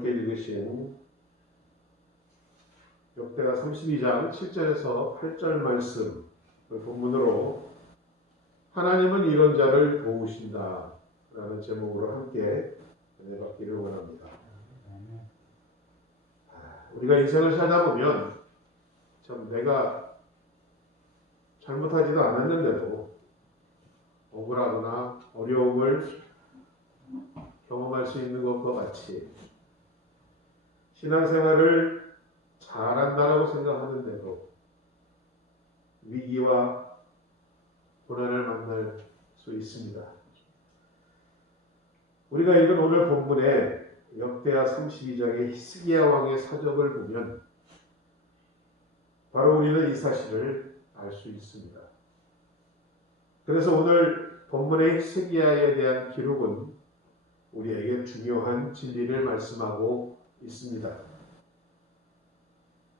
함께 읽으신 역대하 32장 7절에서 8절 말씀을 본문으로 하나님은 이런 자를 도우신다 라는 제목으로 함께 은혜 받기를 원합니다. 우리가 인생을 살다 보면 참 내가 잘못하지도 않았는데도 억울하거나 어려움을 경험할 수 있는 것과 같이 신앙생활을 잘한다라고 생각하는데도 위기와 고난을 만날 수 있습니다. 우리가 읽은 오늘 본문에 역대하 32장의 히스기야 왕의 사적을 보면 바로 우리는 이 사실을 알 수 있습니다. 그래서 오늘 본문의 히스기야에 대한 기록은 우리에게 중요한 진리를 말씀하고 있습니다.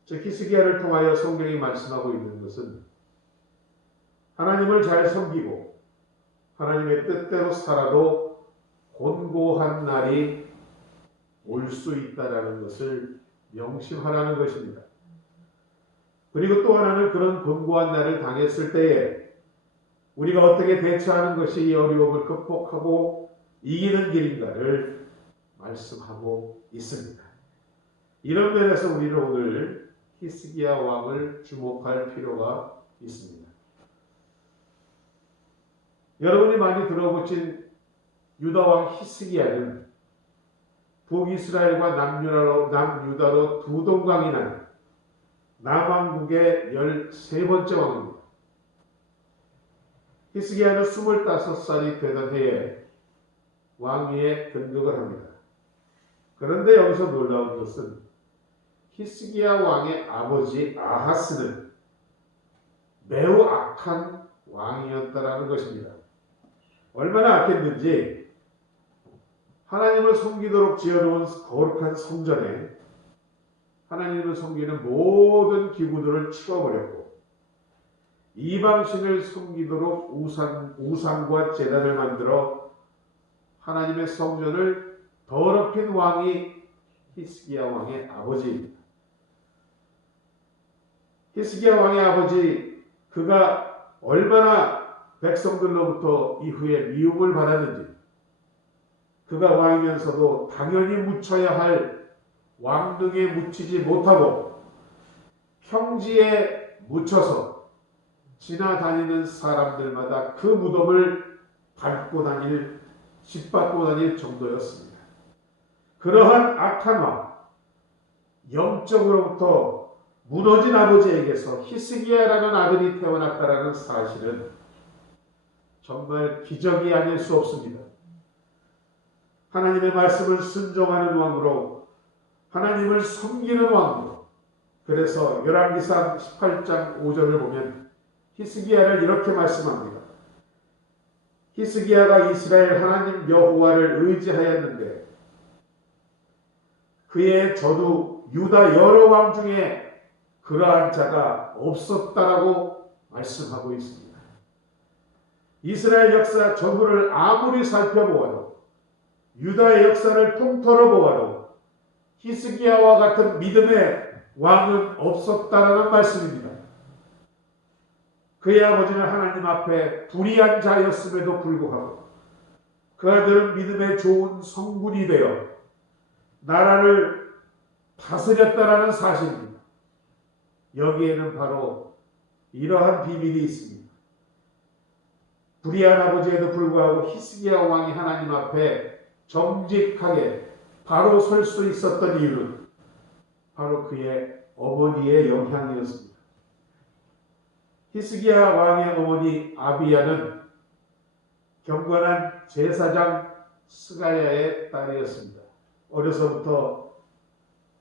즉 히스기야를 통하여 성경이 말씀하고 있는 것은 하나님을 잘 섬기고 하나님의 뜻대로 살아도 곤고한 날이 올 수 있다라는 것을 명심하라는 것입니다. 그리고 또 하나는 그런 곤고한 날을 당했을 때에 우리가 어떻게 대처하는 것이 이 어려움을 극복하고 이기는 길인가를 말씀하고 있습니다. 이런 면에서 우리는 오늘 히스기야 왕을 주목할 필요가 있습니다. 여러분이 많이 들어보신 유다 왕 히스기야는 북이스라엘과 남유다로 두 동강이 난 남왕국의 13번째 왕입니다. 히스기야는 25살이 되던 해에 왕위에 근극을 합니다. 그런데 여기서 놀라운 것은 히스기야 왕의 아버지 아하스는 매우 악한 왕이었다라는 것입니다. 얼마나 악했는지 하나님을 섬기도록 지어놓은 거룩한 성전에 하나님을 섬기는 모든 기구들을 치워버렸고 이방신을 섬기도록 우상과 제단을 만들어 하나님의 성전을 더럽힌 왕이 히스기야 왕의 아버지입니다. 히스기야 왕의 아버지 그가 얼마나 백성들로부터 이후에 미움을 받았는지 그가 왕이면서도 당연히 묻혀야 할 왕등에 묻히지 못하고 평지에 묻혀서 지나다니는 사람들마다 그 무덤을 짓밟고 다닐 정도였습니다. 그러한 악한 왕, 영적으로부터 무너진 아버지에게서 히스기야라는 아들이 태어났다라는 사실은 정말 기적이 아닐 수 없습니다. 하나님의 말씀을 순종하는 왕으로 하나님을 섬기는 왕으로 그래서 열왕기상 18장 5절을 보면 히스기야를 이렇게 말씀합니다. 히스기야가 이스라엘 하나님 여호와를 의지하였는데 그의 저도 유다 여러 왕 중에 그러한 자가 없었다라고 말씀하고 있습니다. 이스라엘 역사 전부를 아무리 살펴보아도 유다의 역사를 통틀어 보아도 히스기야와 같은 믿음의 왕은 없었다라는 말씀입니다. 그의 아버지는 하나님 앞에 불의한 자였음에도 불구하고 그 아들은 믿음의 좋은 성군이 되어 나라를 다스렸다라는 사실입니다. 여기에는 바로 이러한 비밀이 있습니다. 불의한 아버지에도 불구하고 히스기야 왕이 하나님 앞에 정직하게 바로 설 수 있었던 이유는 바로 그의 어머니의 영향이었습니다. 히스기야 왕의 어머니 아비야는 경건한 제사장 스가야의 딸이었습니다. 어려서부터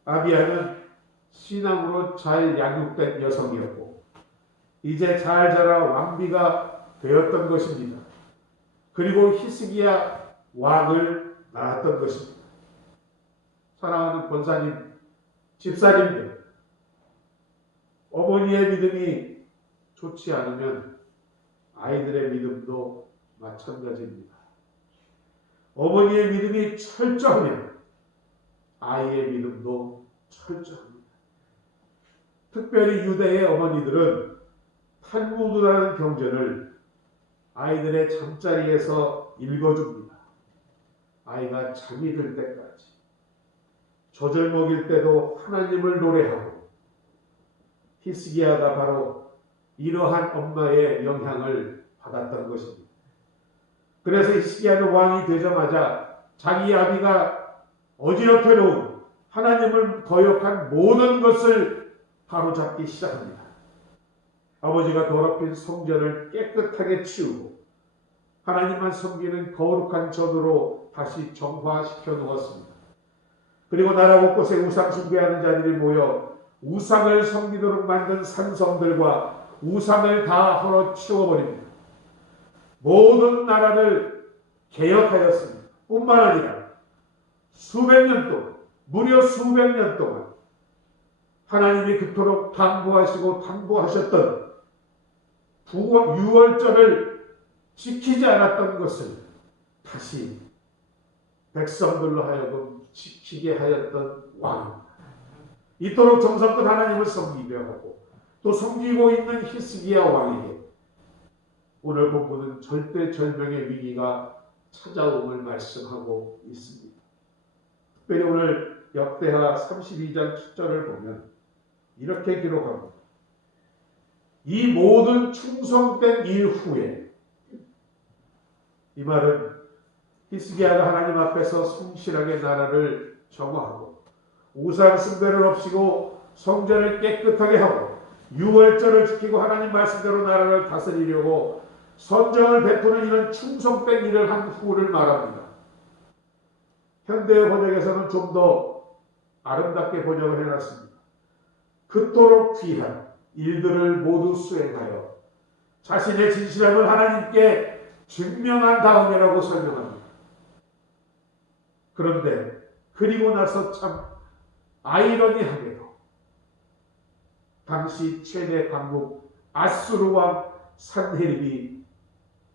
아비야는 신앙으로 잘 양육된 여성이었고 이제 잘 자라 왕비가 되었던 것입니다. 그리고 히스기야 왕을 낳았던 것입니다. 사랑하는 권사님, 집사님들, 어머니의 믿음이 좋지 않으면 아이들의 믿음도 마찬가지입니다. 어머니의 믿음이 철저하면 아이의 믿음도 철저합니다. 특별히 유대의 어머니들은 탈무드라는 경전을 아이들의 잠자리에서 읽어줍니다. 아이가 잠이 들 때까지. 젖을 먹일 때도 하나님을 노래하고, 히스기야가 바로 이러한 엄마의 영향을 받았던 것입니다. 그래서 히스기야는 왕이 되자마자 자기 아비가 어지럽게 놓은 하나님을 거역한 모든 것을 바로잡기 시작합니다. 아버지가 더럽힌 성전을 깨끗하게 치우고 하나님만 섬기는 거룩한 전으로 다시 정화시켜 놓았습니다. 그리고 나라 곳곳에 우상 숭배하는 자들이 모여 우상을 섬기도록 만든 산성들과 우상을 다 헐어치워버립니다. 모든 나라를 개혁하였습니다. 뿐만 아니라 수백 년 동안, 무려 수백 년 동안 하나님이 그토록 당부하시고 당부하셨던 유월절을 지키지 않았던 것을 다시 백성들로 하여금 지키게 하였던 왕입니다. 이토록 정성껏 하나님을 섬기려 하고 또 섬기고 있는 히스기야 왕에게 오늘 본문은 절대절명의 위기가 찾아옴을 말씀하고 있습니다. 특별히 오늘 역대하 32장 7절을 보면 이렇게 기록합니다. 이 모든 충성된 일 후에, 이 말은 히스기야가 하나님 앞에서 성실하게 나라를 정화하고 우상 숭배를 없이고 성전을 깨끗하게 하고 유월절을 지키고 하나님 말씀대로 나라를 다스리려고 선정을 베푸는 이런 충성된 일을 한 후를 말합니다. 현대의 번역에서는 좀 더 아름답게 번역을 해놨습니다. 그토록 귀한 일들을 모두 수행하여 자신의 진실함을 하나님께 증명한 다음이라고 설명합니다. 그런데 그리고 나서 참 아이러니하게도 당시 최대 강국 아수르 왕 산헤립이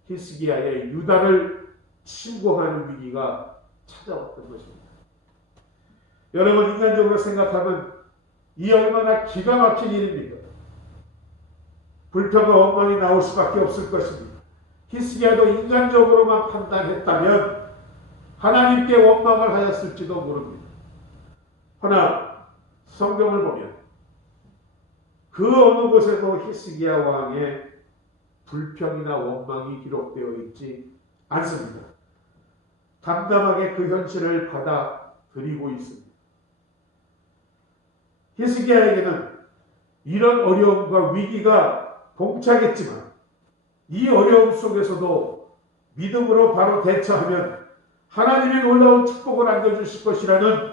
히스기야의 유다를 침공하는 위기가 찾아왔던 것입니다. 여러분, 인간적으로 생각하면 이 얼마나 기가 막힌 일입니까? 불평과 원망이 나올 수밖에 없을 것입니다. 히스기야도 인간적으로만 판단했다면 하나님께 원망을 하였을지도 모릅니다. 그러나 성경을 보면 그 어느 곳에도 히스기야 왕의 불평이나 원망이 기록되어 있지 않습니다. 담담하게 그 현실을 받아들이고 있습니다. 히스기야에게는 이런 어려움과 위기가 봉착했지만 이 어려움 속에서도 믿음으로 바로 대처하면 하나님의 놀라운 축복을 안겨주실 것이라는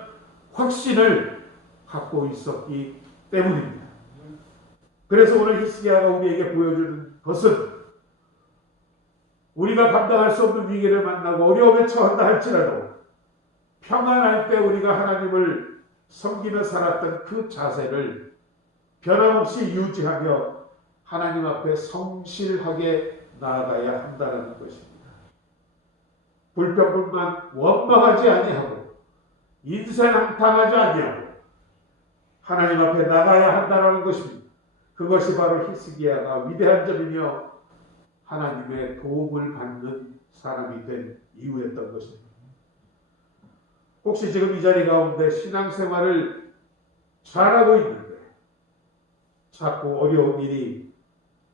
확신을 갖고 있었기 때문입니다. 그래서 오늘 히스기야가 우리에게 보여주는 것은 우리가 감당할 수 없는 위기를 만나고 어려움에 처한다 할지라도 평안할 때 우리가 하나님을 섬기며 살았던 그 자세를 변함없이 유지하며 하나님 앞에 성실하게 나아가야 한다는 것입니다. 불평불만 원망하지 아니하고 인생한탄하지 아니하고 하나님 앞에 나가야 한다는 것입니다. 그것이 바로 히스기야가 위대한 점이며 하나님의 도움을 받는 사람이 된 이유였던 것입니다. 혹시 지금 이 자리 가운데 신앙생활을 잘하고 있는데 자꾸 어려운 일이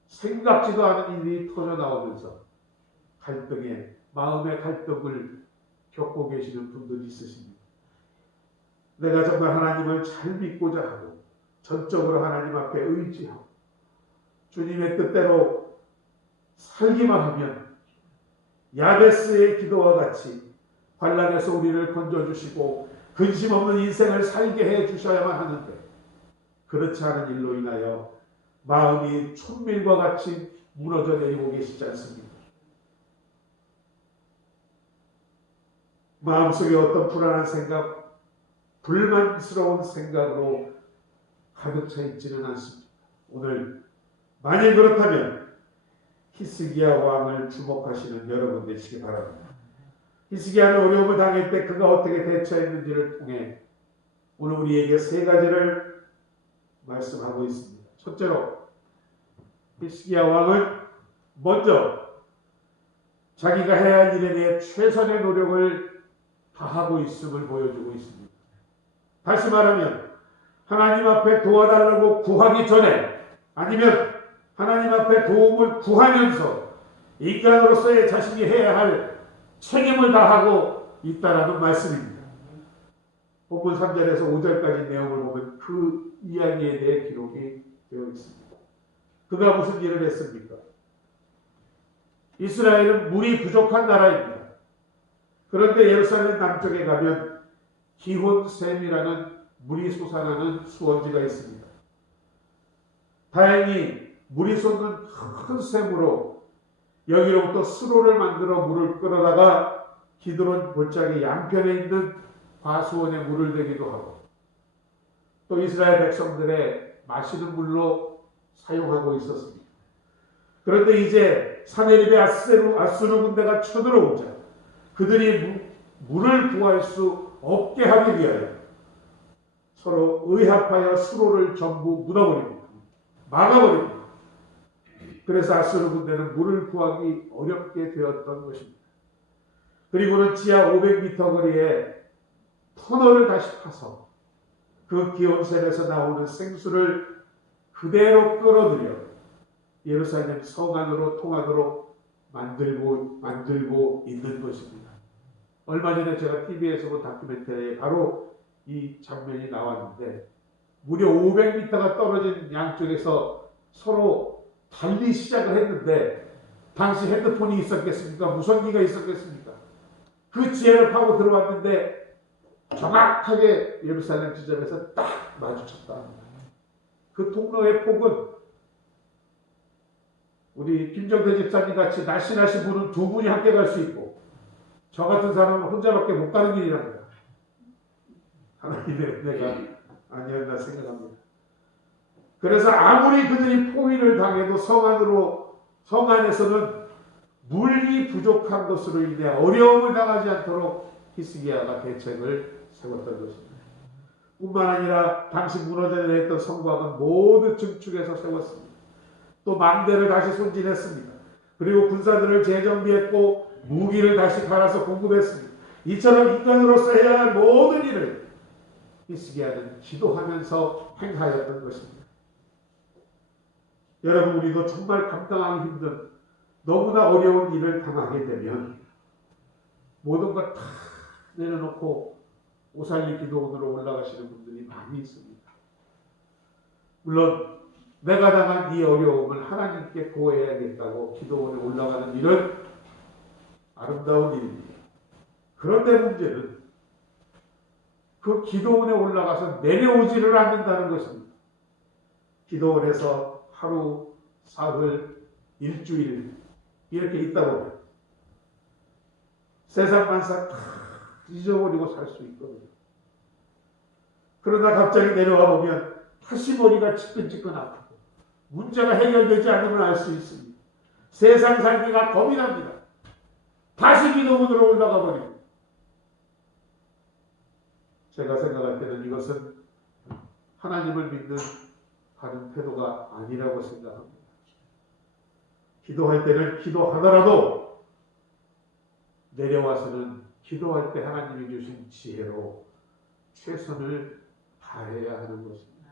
생각지도 않은 일이 터져나오면서 마음의 갈등을 겪고 계시는 분들이 있으십니다. 내가 정말 하나님을 잘 믿고자 하고 전적으로 하나님 앞에 의지하고 주님의 뜻대로 살기만 하면 야베스의 기도와 같이 환난에서 우리를 건져주시고 근심 없는 인생을 살게 해주셔야만 하는데 그렇지 않은 일로 인하여 마음이 촌밀과 같이 무너져 내리고 계시지 않습니까? 마음속에 어떤 불안한 생각, 불만스러운 생각으로 가득 차 있지는 않습니다. 오늘 만일 그렇다면 히스기야 왕을 주목하시는 여러분 되시기 바랍니다. 히스기야는 어려움을 당할 때 그가 어떻게 대처했는지를 통해 오늘 우리에게 세 가지를 말씀하고 있습니다. 첫째로 히스기야 왕은 먼저 자기가 해야 할 일에 대해 최선의 노력을 다하고 있음을 보여주고 있습니다. 다시 말하면 하나님 앞에 도와달라고 구하기 전에 아니면 하나님 앞에 도움을 구하면서 인간으로서의 자신이 해야 할 책임을 다하고 있다라는 말씀입니다. 본문 3절에서 5절까지 내용을 보면 그 이야기에 대해 기록이 되어 있습니다. 그가 무슨 일을 했습니까? 이스라엘은 물이 부족한 나라입니다. 그런데 예루살렘 남쪽에 가면 기혼샘이라는 물이 솟아나는 수원지가 있습니다. 다행히 물이 솟는 큰 샘으로 여기로부터 수로를 만들어 물을 끌어다가 기드론 골짜기 양편에 있는 과수원에 물을 대기도 하고 또 이스라엘 백성들의 마시는 물로 사용하고 있었습니다. 그런데 이제 사네립의 아수르 군대가 쳐들어오자 그들이 물을 구할 수 없게 하기 위하여 서로 의합하여 수로를 전부 묻어버립니다. 막아버립니다. 그래서 아수르 군대는 물을 구하기 어렵게 되었던 것입니다. 그리고는 지하 500m 거리에 터널을 다시 파서 그 기온샘에서 나오는 생수를 그대로 끌어들여 예루살렘 성 안으로 통하도록 만들고 있는 것입니다. 얼마 전에 제가 TV에서 본 다큐멘터리에 바로 이 장면이 나왔는데 무려 500m가 떨어진 양쪽에서 서로 달리 시작을 했는데 당시 핸드폰이 있었겠습니까? 무선기가 있었겠습니까? 그 지혜를 파고 들어왔는데 정확하게 예루살렘 지점에서 딱 마주쳤다. 그 통로의 폭은 우리 김정대 집사님 같이 날씬하신 분은 두 분이 함께 갈 수 있고 저 같은 사람은 혼자밖에 못 가는 길이랍니다. 하나님의 은혜가 아니었나 생각합니다. 그래서 아무리 그들이 포위를 당해도 성 안에서는 물이 부족한 것으로 인해 어려움을 당하지 않도록 히스기야가 대책을 세웠던 것입니다. 뿐만 아니라 당시 무너져 내렸던 성곽은 모두 증축해서 세웠습니다. 또 망대를 다시 손질했습니다. 그리고 군사들을 재정비했고 무기를 다시 갈아서 공급했습니다. 이처럼 인간으로서 해야 할 모든 일을 히스기야는 기도하면서 행하였던 것입니다. 여러분, 우리도 정말 감당하기 힘든 너무나 어려운 일을 당하게 되면 모든 것 다 내려놓고 오살리 기도원으로 올라가시는 분들이 많이 있습니다. 물론 내가 당한 이 어려움을 하나님께 고해야겠다고 기도원에 올라가는 일은 아름다운 일입니다. 그런데 문제는 그 기도원에 올라가서 내려오지를 않는다는 것입니다. 기도원에서 하루, 사흘, 일주일 이렇게 있다 보면 세상 만사 다 잊어버리고 살 수 있거든요. 그러다 갑자기 내려와 보면 다시 머리가 지끈지끈 아프고 문제가 해결되지 않으면 알 수 있습니다. 세상 살기가 겁이 납니다. 다시 기도문으로 올라가 버립니다. 제가 생각할 때는 이것은 하나님을 믿는 바른 태도가 아니라고 생각합니다. 기도할 때는 기도하더라도 내려와서는 기도할 때 하나님이 주신 지혜로 최선을 다해야 하는 것입니다.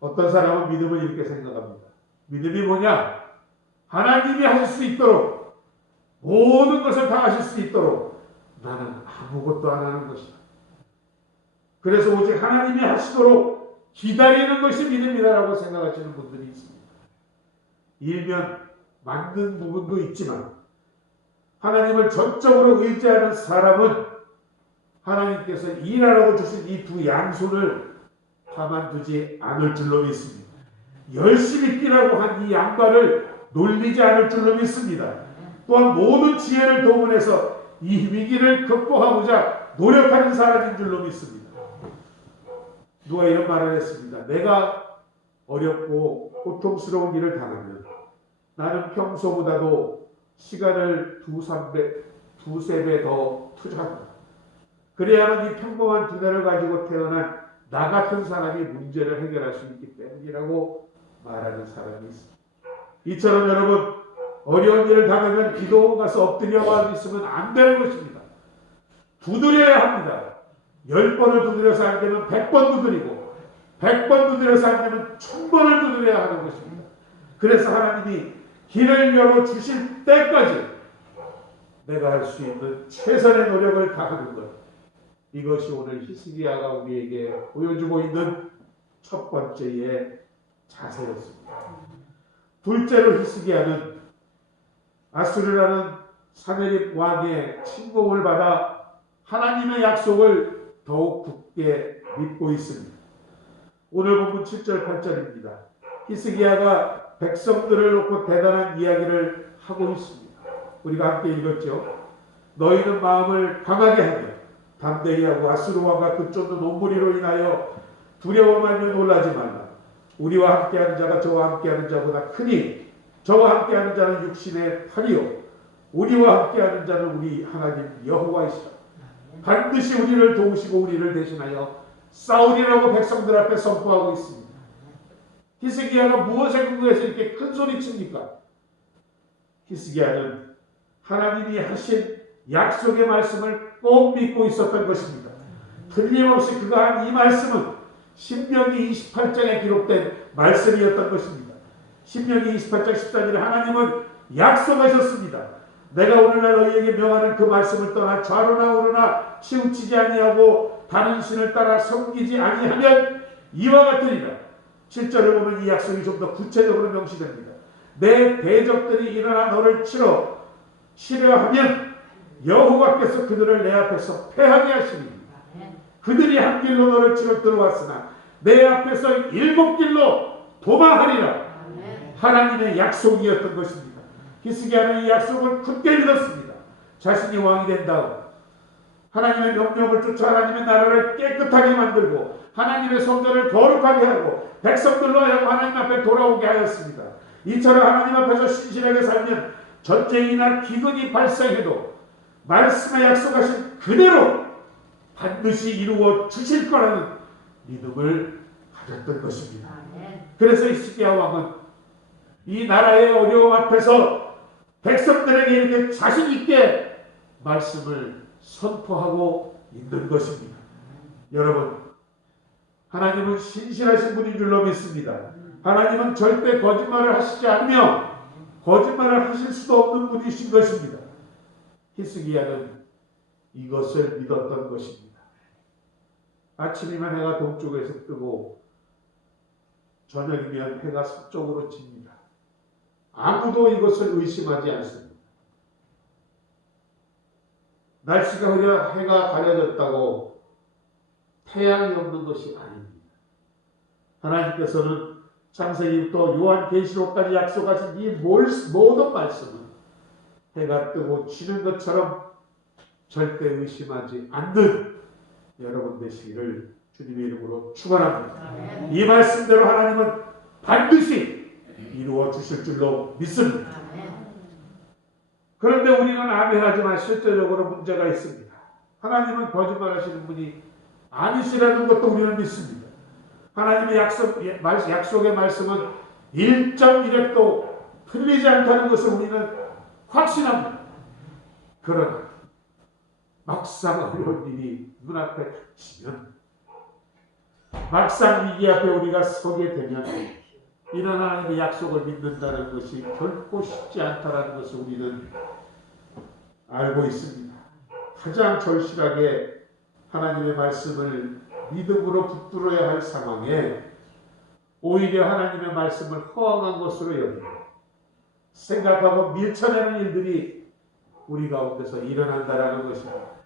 어떤 사람은 믿음을 이렇게 생각합니다. 믿음이 뭐냐? 하나님이 하실 수 있도록 모든 것을 다 하실 수 있도록 나는 아무것도 안 하는 것이다. 그래서 오직 하나님이 하시도록 기다리는 것이 믿음이다라고 생각하시는 분들이 있습니다. 일면 맞는 부분도 있지만 하나님을 전적으로 의지하는 사람은 하나님께서 일하라고 주신 이 두 양손을 가만두지 않을 줄로 믿습니다. 열심히 뛰라고 한 이 양발을 놀리지 않을 줄로 믿습니다. 또한 모든 지혜를 동원해서 이 위기를 극복하고자 노력하는 사람인 줄로 믿습니다. 누가 이런 말을 했습니다. 내가 어렵고 고통스러운 일을 당하면 나는 평소보다도 시간을 두세 배 더 투자한다. 그래야만 이 평범한 두뇌를 가지고 태어난 나 같은 사람이 문제를 해결할 수 있기 때문이라고 말하는 사람이 있습니다. 이처럼 여러분, 어려운 일을 당하면 기도 가서 엎드려만 있으면 안 되는 것입니다. 두드려야 합니다. 10번을 두드려서 안 되면 100번 두드리고 100번 두드려서 안 되면 1000번을 두드려야 하는 것입니다. 그래서 하나님이 길을 열어주실 때까지 내가 할 수 있는 최선의 노력을 다하는 것, 이것이 오늘 히스기야가 우리에게 보여주고 있는 첫 번째의 자세였습니다. 둘째로 히스기야는 아수르라는 사내립 왕의 침공을 받아 하나님의 약속을 더욱 굳게 믿고 있습니다. 오늘 본문 7절 8절입니다. 히스기야가 백성들을 놓고 대단한 이야기를 하고 있습니다. 우리가 함께 읽었죠. 너희는 마음을 강하게 하며 담대히 하고 아수르 왕과 그 쫓는 온무리로 인하여 두려워하며 놀라지 말라. 우리와 함께하는 자가 저와 함께하는 자보다 크니 저와 함께하는 자는 육신의 팔이요 우리와 함께하는 자는 우리 하나님 여호와이시라. 반드시 우리를 도우시고 우리를 대신하여 싸우리라고 백성들 앞에 선포하고 있습니다. 히스기야가 무엇에 근거해서 이렇게 큰 소리 칩니까? 히스기야는 하나님이 하신 약속의 말씀을 꼭 믿고 있었던 것입니다. 틀림없이 그가 한 이 말씀은 신명기 28장에 기록된 말씀이었던 것입니다. 신명기 28장 14절에 하나님은 약속하셨습니다. 내가 오늘날 너희에게 명하는 그 말씀을 떠나 좌로나 우로나 치우치지 아니하고 다른 신을 따라 섬기지 아니하면 이와 같으리라. 7절을 보면 이 약속이 좀 더 구체적으로 명시됩니다. 내 대적들이 일어나 너를 치려하면 여호와께서 그들을 내 앞에서 패하게 하시니 그들이 한 길로 너를 치러 들어왔으나 내 앞에서 7길로 도망하리라. 하나님의 약속이었던 것입니다. 히스기야는 이 약속을 굳게 믿었습니다. 자신이 왕이 된 다음 하나님의 명령을 쫓아 하나님의 나라를 깨끗하게 만들고 하나님의 성전을 거룩하게 하고 백성들로 하여금 하나님 앞에 돌아오게 하였습니다. 이처럼 하나님 앞에서 신실하게 살면 전쟁이 날 기근이 발생해도 말씀에 약속하신 그대로 반드시 이루어 주실 거라는 믿음을 가졌던 것입니다. 그래서 히스기야 왕은 이 나라의 어려움 앞에서 백성들에게 이렇게 자신 있게 말씀을 선포하고 있는 것입니다. 여러분, 하나님은 신실하신 분인 줄로 믿습니다. 하나님은 절대 거짓말을 하시지 않으며 거짓말을 하실 수도 없는 분이신 것입니다. 히스기야는 이것을 믿었던 것입니다. 아침이면 해가 동쪽에서 뜨고 저녁이면 해가 서쪽으로 집니다. 아무도 이것을 의심하지 않습니다. 날씨가 흐려 해가 가려졌다고 태양이 없는 것이 아닙니다. 하나님께서는 창세기부터 요한계시록까지 약속하신 이 모든 말씀은 해가 뜨고 지는 것처럼 절대 의심하지 않는 여러분 되시기를 주님의 이름으로 축원합니다. 이 말씀대로 하나님은 반드시 이루어 주실 줄로 믿습니다. 그런데 우리는 아멘하지만 실제적으로 문제가 있습니다. 하나님은 거짓말하시는 분이 아니시라는 것도 우리는 믿습니다. 하나님의 약속의 말씀은 1.1획도 틀리지 않다는 것을 우리는 확신합니다. 그러나 막상 어려운 일이 눈앞에 치면, 막상 위기 앞에 우리가 서게 되면 이런 하나님의 약속을 믿는다는 것이 결코 쉽지 않다는 것을 우리는 알고 있습니다. 가장 절실하게 하나님의 말씀을 믿음으로 붙들어야 할 상황에 오히려 하나님의 말씀을 허황한 것으로 여기고 생각하고 밀쳐내는 일들이 우리 가운데서 일어난다라는 것입니다.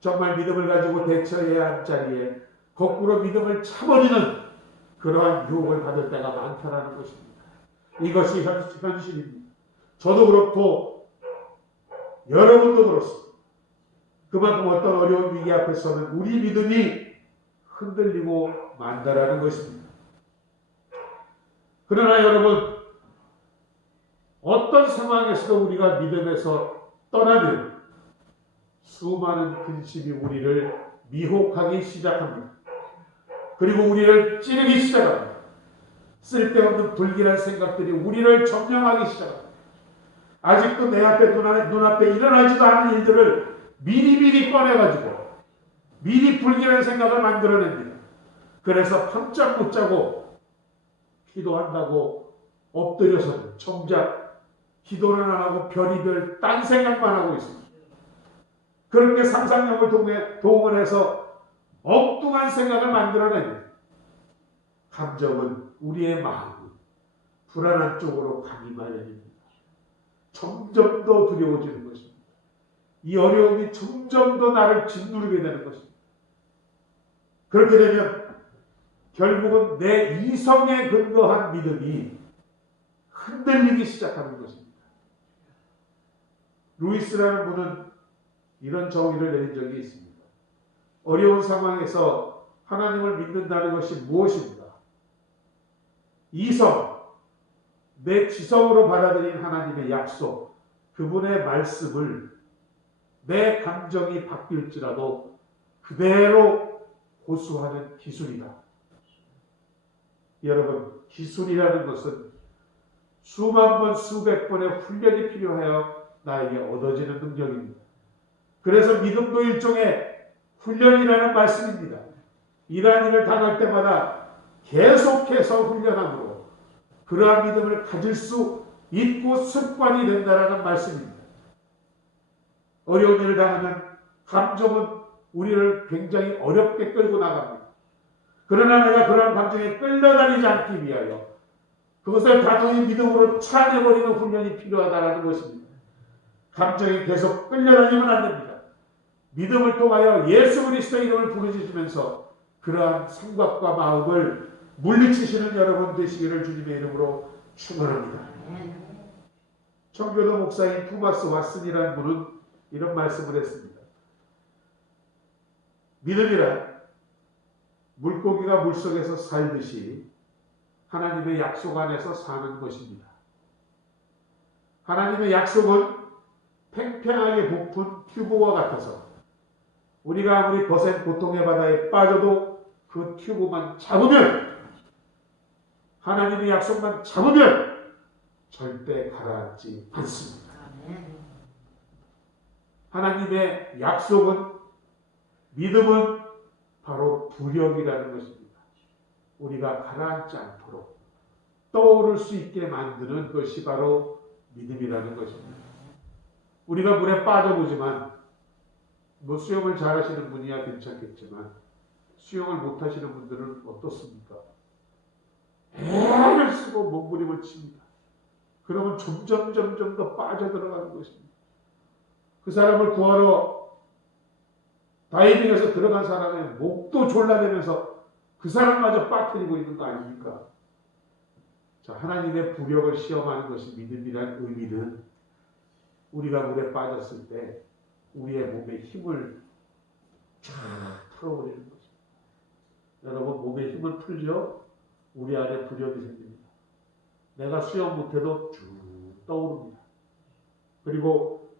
정말 믿음을 가지고 대처해야 할 자리에 거꾸로 믿음을 차버리는 그러한 유혹을 받을 때가 많다라는 것입니다. 이것이 현실입니다. 저도 그렇고 여러분도 그렇습니다. 그만큼 어떤 어려운 위기 앞에서는 우리 믿음이 흔들리고 만다라는 것입니다. 그러나 여러분, 어떤 상황에서도 우리가 믿음에서 떠나면 수많은 근심이 우리를 미혹하기 시작합니다. 그리고 우리를 찌르기 시작합니다. 쓸데없는 불길한 생각들이 우리를 점령하기 시작합니다. 아직도 내 앞에 눈앞에 일어나지도 않은 일들을 미리미리 꺼내가지고 미리 불길한 생각을 만들어냅니다. 그래서 밤잠 못 자고 기도한다고 엎드려서는 정작 기도는 안 하고 별이별 딴 생각만 하고 있습니다. 그렇게 상상력을 동원해서 엉뚱한 생각을 만들어냅니다. 감정은 우리의 마음이 불안한 쪽으로 가기 마련입니다. 점점 더 두려워지는 것입니다. 이 어려움이 점점 더 나를 짓누르게 되는 것입니다. 그렇게 되면 결국은 내 이성에 근거한 믿음이 흔들리기 시작하는 것입니다. 루이스라는 분은 이런 정의를 내린 적이 있습니다. 어려운 상황에서 하나님을 믿는다는 것이 무엇인가? 이성, 내 지성으로 받아들인 하나님의 약속, 그분의 말씀을 내 감정이 바뀔지라도 그대로 고수하는 기술이다. 여러분, 기술이라는 것은 수만 번, 수백 번의 훈련이 필요하여 나에게 얻어지는 능력입니다. 그래서 믿음도 일종의 훈련이라는 말씀입니다. 이러한 일을 당할 때마다 계속해서 훈련함으로 그러한 믿음을 가질 수 있고 습관이 된다는 말씀입니다. 어려운 일을 당하면 감정은 우리를 굉장히 어렵게 끌고 나갑니다. 그러나 내가 그러한 감정에 끌려다니지 않기 위하여 그것을 단호히 믿음으로 차내버리는 훈련이 필요하다는 것입니다. 감정이 계속 끌려다니면 안 됩니다. 믿음을 통하여 예수 그리스도의 이름을 부르짖으면서 그러한 생각과 마음을 물리치시는 여러분 되시기를 주님의 이름으로 축원합니다. 청교도 목사인 토마스 왓슨이라는 분은 이런 말씀을 했습니다. 믿음이란 물고기가 물속에서 살듯이 하나님의 약속 안에서 사는 것입니다. 하나님의 약속은 팽팽하게 부푼 튜브와 같아서 우리가 아무리 거센 고통의 바다에 빠져도 그 튜브만 잡으면, 하나님의 약속만 잡으면 절대 가라앉지 않습니다. 하나님의 약속은, 믿음은 바로 부력이라는 것입니다. 우리가 가라앉지 않도록 떠오를 수 있게 만드는 것이 바로 믿음이라는 것입니다. 우리가 물에 빠져보지만 수영을 잘하시는 분이야 괜찮겠지만 수영을 못하시는 분들은 어떻습니까? 애를 쓰고 몸부림을 칩니다. 그러면 점점 더 빠져들어가는 것입니다. 그 사람을 구하러 다이빙에서 들어간 사람의 목도 졸라대면서 그 사람마저 빠뜨리고 있는 거 아닙니까? 자, 하나님의 부력을 시험하는 것이 믿음이라는 의미는 우리가 물에 빠졌을 때 우리의 몸에 힘을 쫙 풀어버리는 것입니다. 여러분, 몸에 힘을 풀죠? 우리 안에 부력이 생깁니다. 내가 수영 못해도 쭉 떠오릅니다. 그리고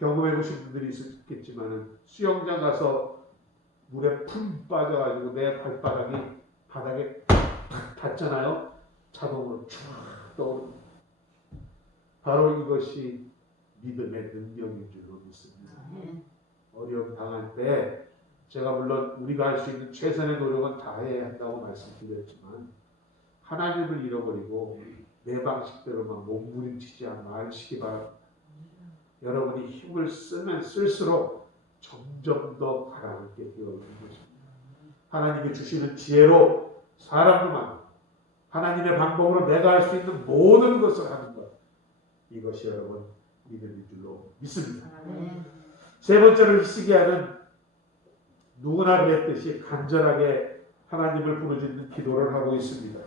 경험해 보신 분들이 있겠지만 수영장 가서 물에 푹 빠져가지고 내 발바닥이 바닥에 탁 닿잖아요. 자동으로 쭉 떠오릅니다. 바로 이것이 믿음의 능력인 줄로 믿습니다. 어려움 당할 때 제가 물론 우리가 할 수 있는 최선의 노력은 다해야 한다고 말씀드렸지만 하나님을 잃어버리고 내 방식대로만 몸부림치지 마시기 바랍니다. 여러분이 힘을 쓰면 쓸수록 점점 더 가라앉게 되어 있는 것입니다. 하나님이 주시는 지혜로 사람도 많고 하나님의 방법으로 내가 할 수 있는 모든 것을 하는 것, 이것이 여러분 믿음인 줄로 믿습니다. 세 번째로 히스기야는 누구나 그랬듯이 간절하게 하나님을 부르짖는 기도를 하고 있습니다.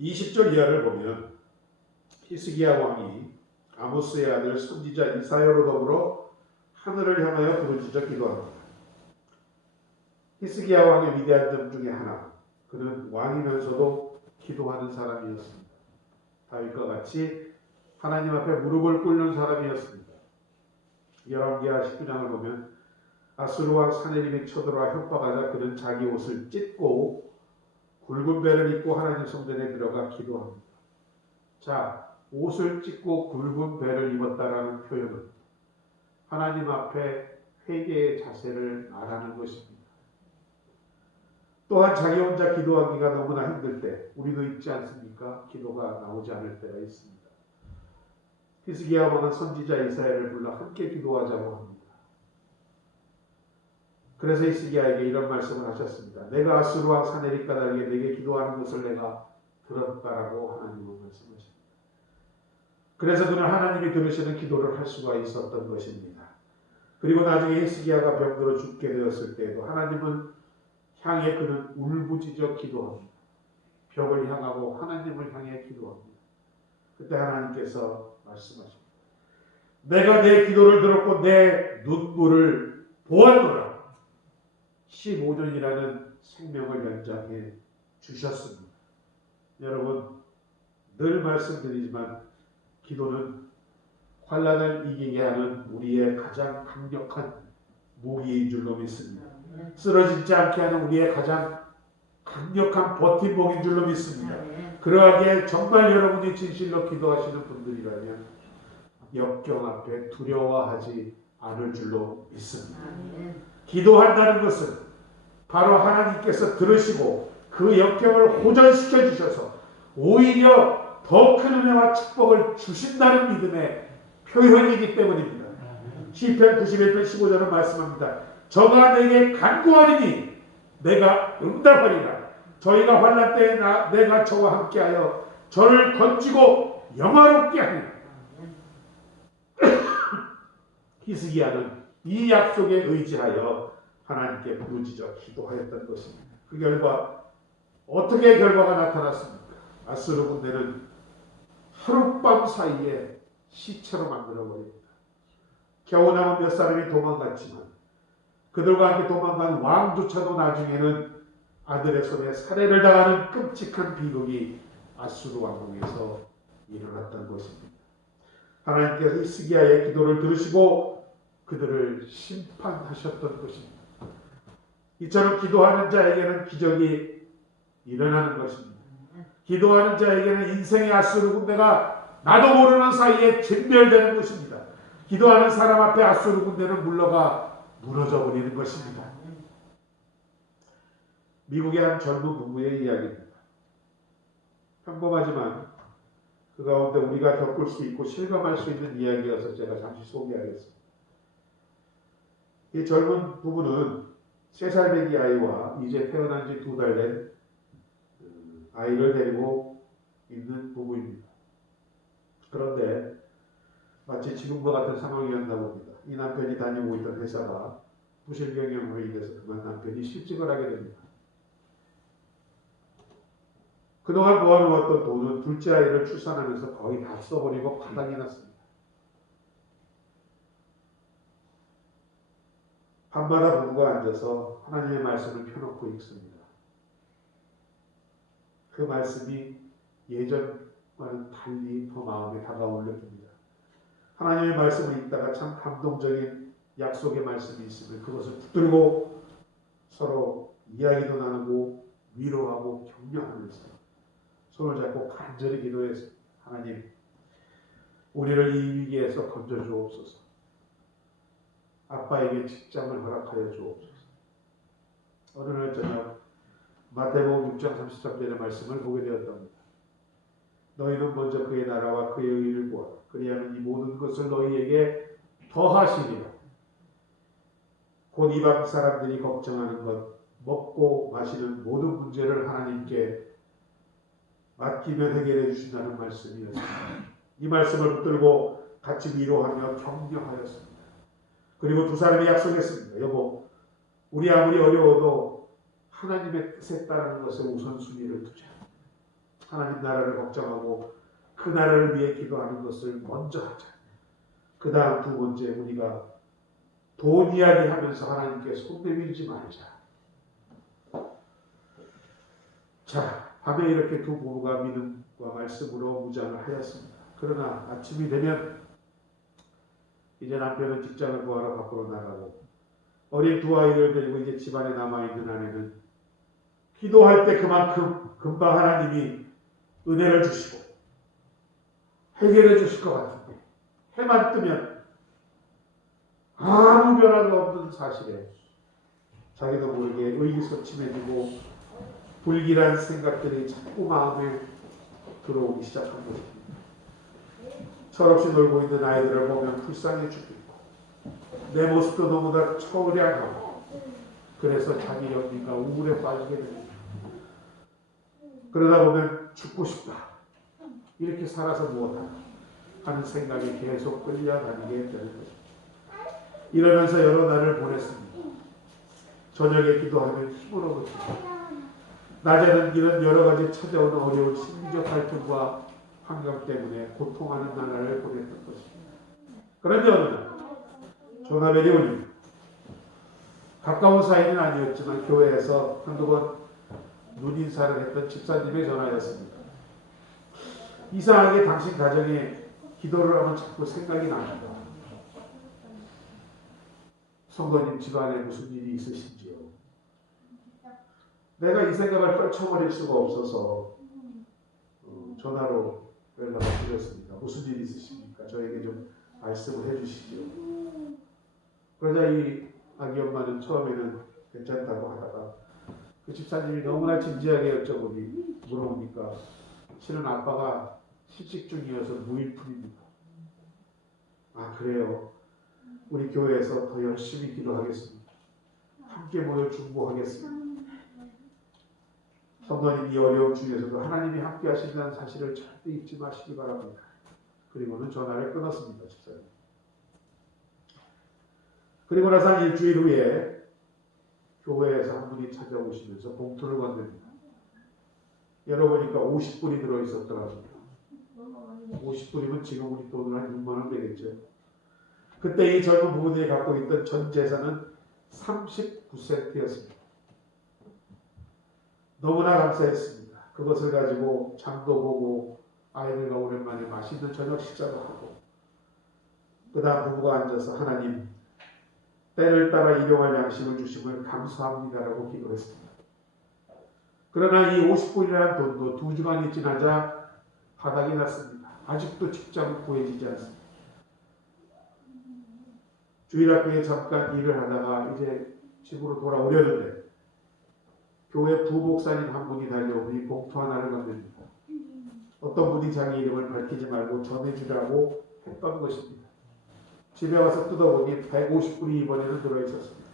20절 이하를 보면 히스기야 왕이 아모스의 아들 선지자 이사야로 더불어 하늘을 향하여 부르짖어 기도합니다. 히스기야 왕의 위대한 점 중에 하나, 그는 왕이면서도 기도하는 사람이었습니다. 다윗과 같이 하나님 앞에 무릎을 꿇는 사람이었습니다. 열왕기하 19장을 보면 아수르 왕 사네립이 쳐들어와 협박하자 그는 자기 옷을 찢고 굵은 배를 입고 하나님 성전에 들어가 기도합니다. 자, 옷을 찢고 굵은 배를 입었다라는 표현은 하나님 앞에 회개의 자세를 말하는 것입니다. 또한 자기 혼자 기도하기가 너무나 힘들 때 우리도 있지 않습니까? 기도가 나오지 않을 때가 있습니다. 히스기야 왕은 선지자 이사야를 불러 함께 기도하자고 합니다. 그래서 히스기야에게 이런 말씀을 하셨습니다. 내가 아수르 왕 사네립 까닭에 내게 기도하는 것을 내가 들었다라고 하나님은 말씀하십니다. 그래서 그는 하나님이 들으시는 기도를 할 수가 있었던 것입니다. 그리고 나중에 히스기야가 병들어 죽게 되었을 때에도 하나님은 향해 그는 울부짖어 기도합니다. 벽을 향하고 하나님을 향해 기도합니다. 그때 하나님께서 말씀하십니다. 내가 내 기도를 들었고 내 눈물을 보았노라. 15년이라는 생명을 연장해 주셨습니다. 여러분, 늘 말씀드리지만 기도는 환난을 이기게 하는 우리의 가장 강력한 무기인 줄로 믿습니다. 쓰러지지 않게 하는 우리의 가장 강력한 버팀목인 줄로 믿습니다. 그러하기에 정말 여러분이 진실로 기도하시는 분들이라면 역경 앞에 두려워하지 않을 줄로 믿습니다. 기도한다는 것은 바로 하나님께서 들으시고 그 역경을 호전시켜 주셔서 오히려 더 큰 은혜와 축복을 주신다는 믿음의 표현이기 때문입니다. 시편 91편 15절은 말씀합니다. 저가 내게 간구하리니 내가 응답하리라. 저희가 환난 때에 내가 저와 함께하여 저를 건지고 영화롭게 하리라. 히스기야는 이 약속에 의지하여 하나님께 부르짖어 기도하였던 것입니다. 그 결과 어떻게 결과가 나타났습니까? 아수르 군대는 하룻밤 사이에 시체로 만들어버립니다. 겨우 남은 몇 사람이 도망갔지만 그들과 함께 도망간 왕조차도 나중에는 아들의 손에 살해를 당하는 끔찍한 비극이 아수르 왕궁에서 일어났던 것입니다. 하나님께서 히스기야의 기도를 들으시고 그들을 심판하셨던 것입니다. 이처럼 기도하는 자에게는 기적이 일어나는 것입니다. 기도하는 자에게는 인생의 아수르 군대가 나도 모르는 사이에 진멸되는 것입니다. 기도하는 사람 앞에 아수르 군대는 물러가 무너져 버리는 것입니다. 미국의 한 젊은 부부의 이야기입니다. 평범하지만 그 가운데 우리가 겪을 수 있고 실감할 수 있는 이야기여서 제가 잠시 소개하겠습니다. 이 젊은 부부는 3살 배기 아이와 이제 태어난 지 2달 된 아이를 데리고 있는 부부입니다. 그런데 마치 지금과 같은 상황이었나 봅니다. 이 남편이 다니고 있던 회사가 부실 경영으로 인해서 그만 남편이 실직을 하게 됩니다. 그동안 모아놓았던 돈은 둘째 아이를 출산하면서 거의 다 써버리고 바닥이 났습니다. 밤마다 부부가 앉아서 하나님의 말씀을 펴놓고 읽습니다. 그 말씀이 예전과는 달리 더 마음에 다가올 느낍니다. 하나님의 말씀을 읽다가 참 감동적인 약속의 말씀이 있으면 그것을 붙들고 서로 이야기도 나누고 위로하고 격려하면서 손을 잡고 간절히 기도해서 하나님, 우리를 이 위기에서 건져 주옵소서. 아빠에게 직장을 허락하여 주옵소서. 어느 날 저녁 마태복음 6장 33절의 말씀을 보게 되었답니다. 너희는 먼저 그의 나라와 그의 의를 구하라. 그리하면 이 모든 것을 너희에게 더하시리라. 곧 이방 사람들이 걱정하는 것, 먹고 마시는 모든 문제를 하나님께 맡기면 해결해 주신다는 말씀이었습니다. 이 말씀을 붙들고 같이 위로하며 격려하였습니다. 그리고 두 사람이 약속했습니다. 여보, 우리 아무리 어려워도 하나님의 뜻에 따르는 것에 우선순위를 두자. 하나님 나라를 걱정하고 그 나라를 위해 기도하는 것을 먼저 하자. 그 다음 두 번째, 우리가 돈 이야기 하면서 하나님께 손 내밀지 말자. 자, 밤에 이렇게 두 부부가 믿음 말씀으로 무장을 하였습니다. 그러나 아침이 되면 이제 남편은 직장을 구하러 밖으로 나가고 어린 두 아이를 데리고 이제 집안에 남아있는 아내는 기도할 때 그만큼 금방 하나님이 은혜를 주시고 해결해 주실 것 같은데 해만 뜨면 아무 변화가 없는 사실에 자기도 모르게 의기소침해지고 불길한 생각들이 자꾸 마음에 들어오기 시작한 것입니다. 철없이 놀고 있는 아이들을 보면 불쌍해 죽겠고 내 모습도 너무나 처량하고 그래서 자기 연민과 우울에 빠지게 됩니다. 그러다 보면 죽고 싶다. 이렇게 살아서 무엇하나 하는 생각이 계속 끌려다니게 되는 것입니다. 이러면서 여러 날을 보냈습니다. 저녁에 기도하면 힘을 얻었습니다. 낮에는 이런 여러 가지 찾아오는 어려운 심리적 갈등과 환경 때문에 고통하는 나날을 보냈던 것입니다. 그런데 어느 날 조나벨이 울립니다. 가까운 사이는 아니었지만 교회에서 한두 번 눈인사를 했던 집사님의 전화였습니다. 이상하게 당신 가정에 기도를 하면 자꾸 생각이 납니다. 성도님 집안에 무슨 일이 있으신지요? 내가 이 생각을 떨쳐버릴 수가 없어서 전화로 연락을 드렸습니다. 무슨 일이 있으십니까? 저에게 좀 말씀을 해주시죠. 그러자 이 아기 엄마는 처음에는 괜찮다고 하다가 그 집사님이 너무나 진지하게 물어보니까 실은 아빠가 실직 중이어서 무일푼입니다. 아 그래요? 우리 교회에서 더 열심히 기도하겠습니다. 함께 모여 중보하겠습니다. 성도님 이 어려움 중에서도 하나님이 함께 하신다는 사실을 절대 잊지 마시기 바랍니다. 그리고는 전화를 끊었습니다. 집사님. 그리고 나서 한 일주일 후에 교회에서 한 분이 찾아오시면서 봉투를 건넵니다. 열어보니까 50불이 들어있었더라고요. 50불이면 지금 우리 돈으로 한 6만 원 되겠죠. 그때 이 젊은 부부들이 갖고 있던 전 재산은 39센트였습니다. 너무나 감사했습니다. 그것을 가지고 장도 보고 아이들과 오랜만에 맛있는 저녁 식사도 하고 그 다음 부부가 앉아서 하나님 때를 따라 일용할 양식을 주심을 감사합니다라고 기도했습니다. 그러나 이 50불이라는 돈도 2주간이 지나자 바닥이 났습니다. 아직도 직장은 구해지지 않습니다. 주일학교에 잠깐 일을 하다가 이제 집으로 돌아오려는데 교회 부목사님 한 분이 달려오니 봉투 하나를 건넵니다. 어떤 분이 자기 이름을 밝히지 말고 전해주라고 했던 것입니다. 집에 와서 뜯어보니 150불이 이번에는 들어있었습니다.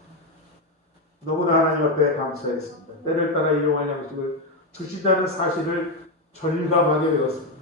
너무나 하나님 앞에 감사했습니다. 때를 따라 일용할 양식을 주신다는 사실을 절감하게 되었습니다.